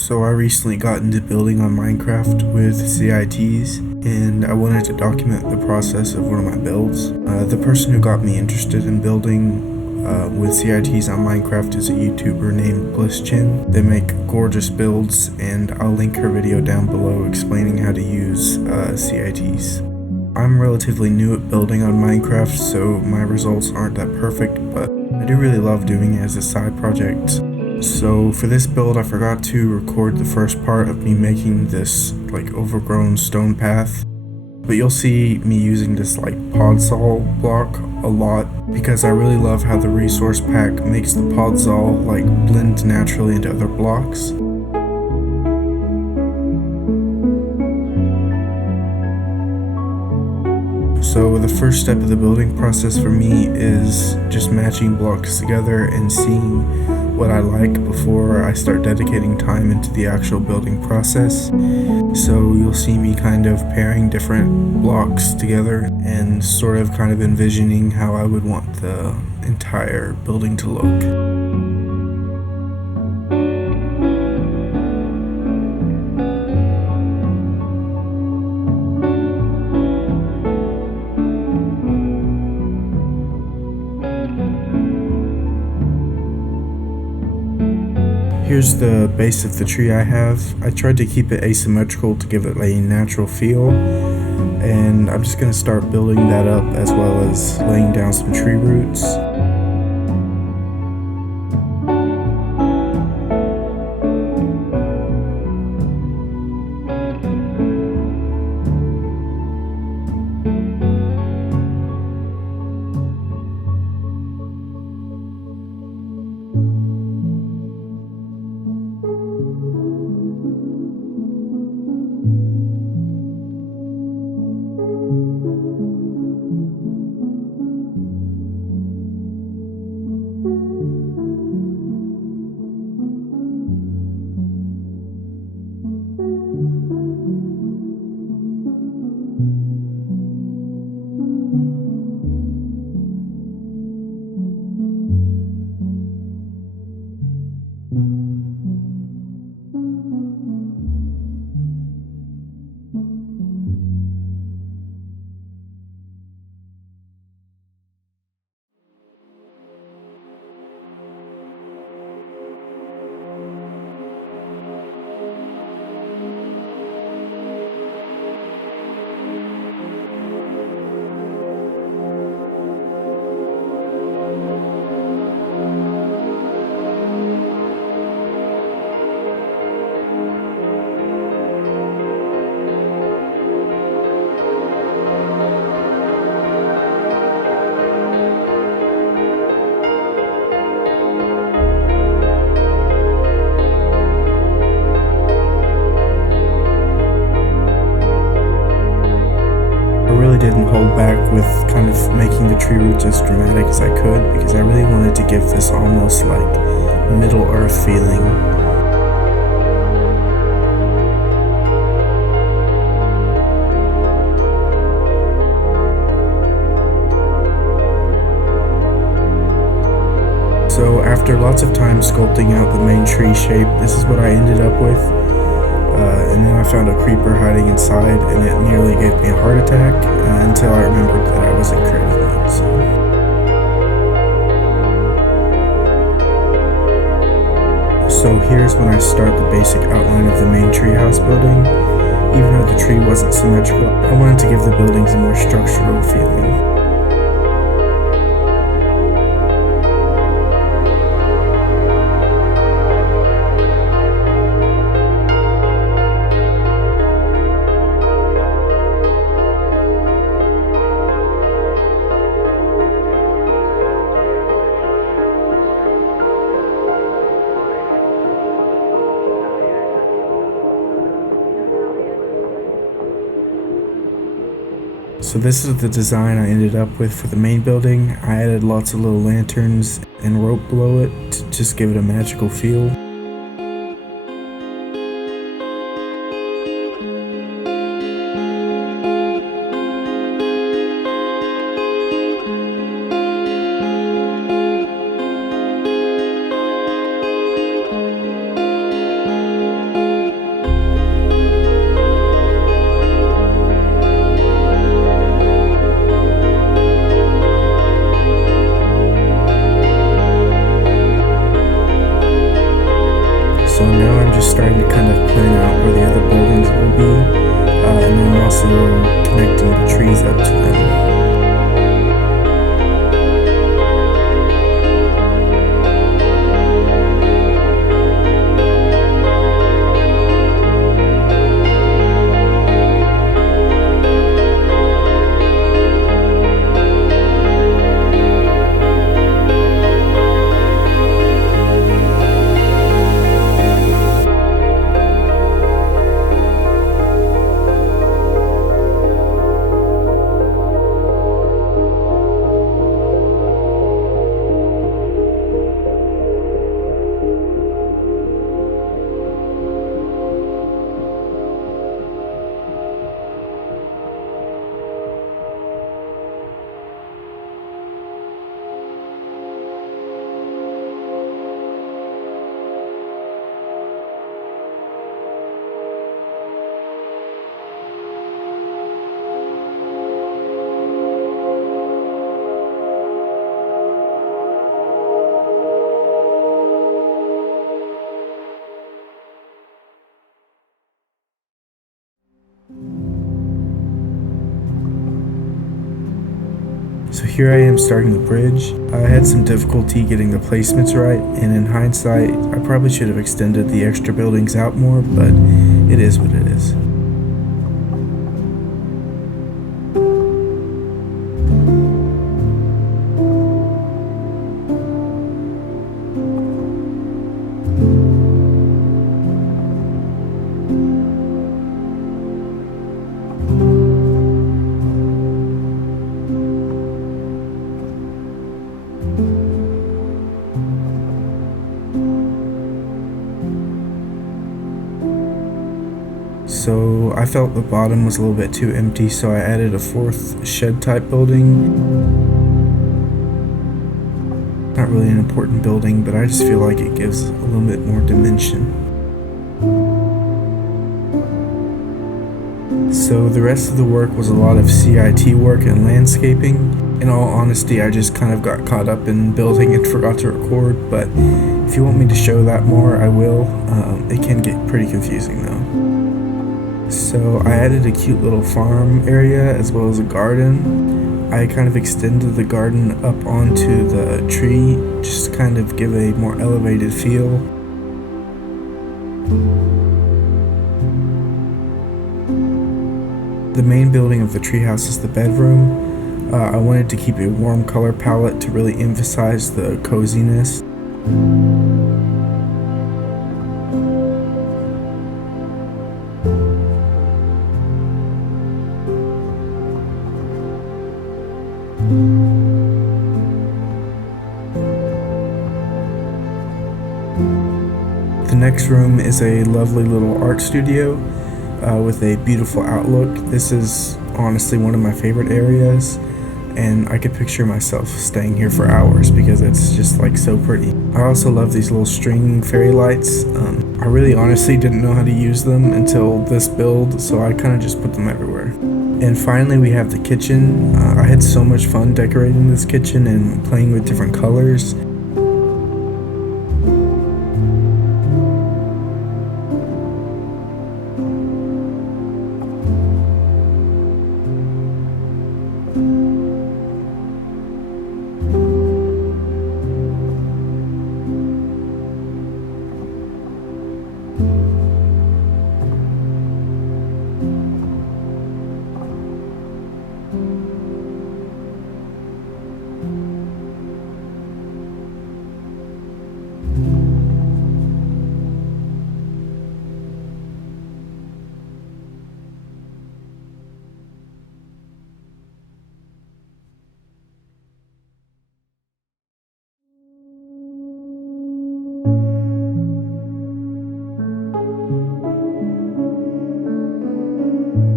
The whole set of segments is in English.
So I recently got into building on Minecraft with CITs, and I wanted to document the process of one of my builds. The person who got me interested in building with CITs on Minecraft is a YouTuber named Blisschen. They make gorgeous builds, and I'll link her video down below explaining how to use CITs. I'm relatively new at building on Minecraft, so my results aren't that perfect, but I do really love doing it as a side project. So for this build, I forgot to record the first part of me making this overgrown stone path, but you'll see me using this podzol block a lot because I really love how the resource pack makes the podzol blend naturally into other blocks. So the first step of the building process for me is just matching blocks together and seeing what I like before I start dedicating time into the actual building process. So you'll see me kind of pairing different blocks together and sort of envisioning how I would want the entire building to look. Here's the base of the tree I have. I tried to keep it asymmetrical to give it a natural feel, and I'm just going to start building that up as well as laying down some tree roots. Didn't hold back with making the tree roots as dramatic as I could because I really wanted to give this almost Middle Earth feeling. So after lots of time sculpting out the main tree shape, this is what I ended up with. And then I found a creeper hiding inside, and it nearly gave me a heart attack until I remembered that I was in creative mode. So here's when I start the basic outline of the main treehouse building. Even though the tree wasn't symmetrical, I wanted to give the buildings a more structural feeling. So this is the design I ended up with for the main building. I added lots of little lanterns and rope below it to just give it a magical feel. just starting to kind of plan out where the other buildings will be, and then I'm also connecting the trees up to them. So here I am starting the bridge. I had some difficulty getting the placements right, and in hindsight, I probably should have extended the extra buildings out more, but it is what it is. So I felt the bottom was a little bit too empty, so I added a fourth shed type building. Not really an important building, but I just feel like it gives a little bit more dimension. So the rest of the work was a lot of CIT work and landscaping. In all honesty, I just kind of got caught up in building and forgot to record, but if you want me to show that more, I will. It can get pretty confusing though. So I added a cute little farm area as well as a garden. I kind of extended the garden up onto the tree, just to kind of give a more elevated feel. The main building of the treehouse is the bedroom. I wanted to keep a warm color palette to really emphasize the coziness. The next room is a lovely little art studio with a beautiful outlook. This is honestly one of my favorite areas, and I could picture myself staying here for hours because it's just like so pretty. I also love these little string fairy lights. I really honestly didn't know how to use them until this build, so I kind of just put them everywhere. And finally we have the kitchen. I had so much fun decorating this kitchen and playing with different colors.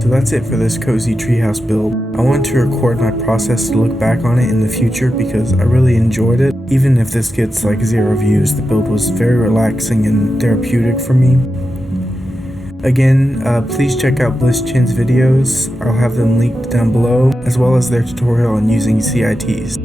So that's it for this cozy treehouse build. I wanted to record my process to look back on it in the future because I really enjoyed it. Even if this gets like 0 views, the build was very relaxing and therapeutic for me. Again, please check out Blisschen's videos. I'll have them linked down below, as well as their tutorial on using CITs.